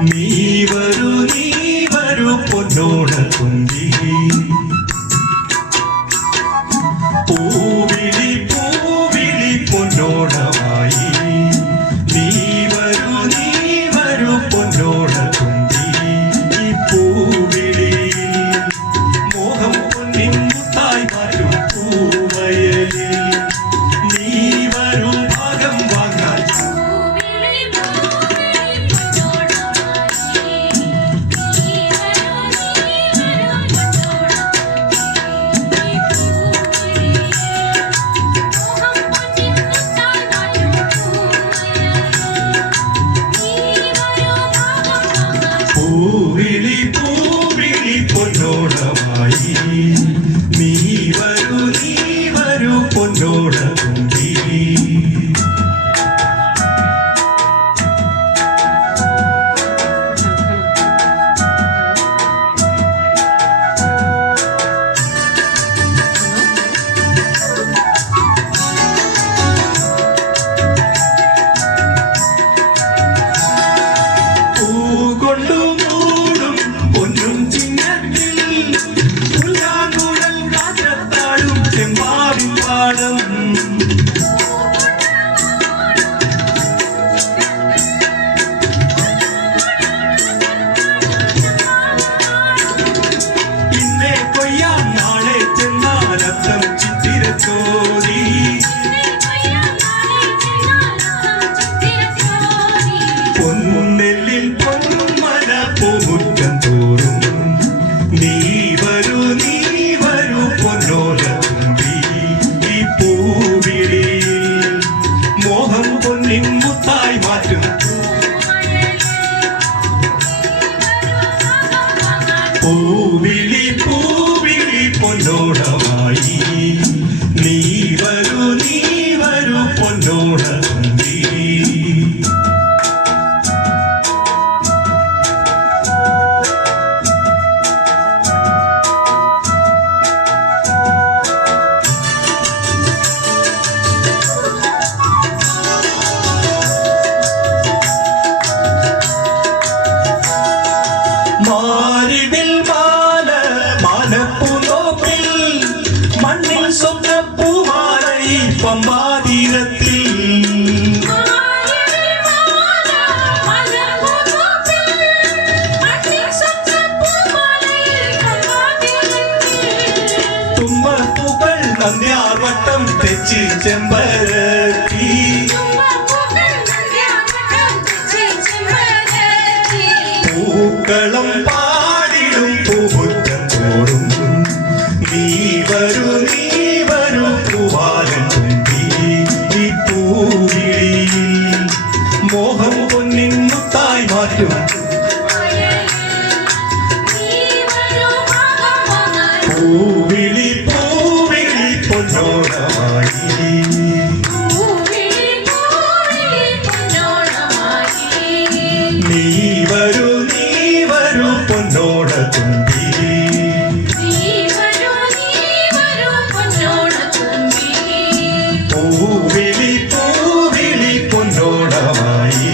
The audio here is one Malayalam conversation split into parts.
നീ വരൂ പൊന്നോണ തുമ്പി പൂവിളി പൊന്നോണമായി നീ വരൂ പൊന്നോണ തുമ്പി ഈ പൂവിളി മോഹം പൊന്നിൻ മുത്തായി മാറ്റും പൂവയലിൽ നീ വരൂ ഭാഗം വാങ്ങാൻ പൂവിളി പൊന്നോണമായി നീ വരൂ പൊന്നോണ തുമ്പി പൊന്നെല്ലിൽ പൊന്മല പൂമുറ്റം തോറും നീ വരൂ പൊന്നോല തുമ്പി ഈ പൂവിളിയിൽ മോഹം പൊന്നിൻ മുത്തായി മാറ്റും പൂവിളി പൊന്നോണമായി നീ വരൂ പൊന്നോണ തുമ്പി മാറിവിൽ മാനപ്പൂന്തോപ്പിൽ മണ്ണിൽ സ്വപ്നപ്പൂമാലൈ പമ്പാതീരത്തിൽ തുമ്പപ്പൂക്കൾ നന്ദ്യാർവട്ടം തെച്ചി ചെമ്പരത്തി പൂക്കളം പാടിടും പൂമുറ്റം തോറും നീ വരൂ പൂവാലൻ തുമ്പി ഈ പൂവിളിയിൽ മോഹം പൊന്നിൻ മുത്തായി മാറ്റും പൂവിളി പൊന്നോണമായി നീ വരൂ പൊന്നോണ തുമ്പി പൂവിളി പൊന്നോണമായി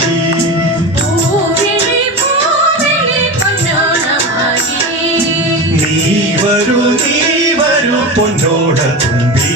നീ വരൂ പൊന്നോണ തുമ്പി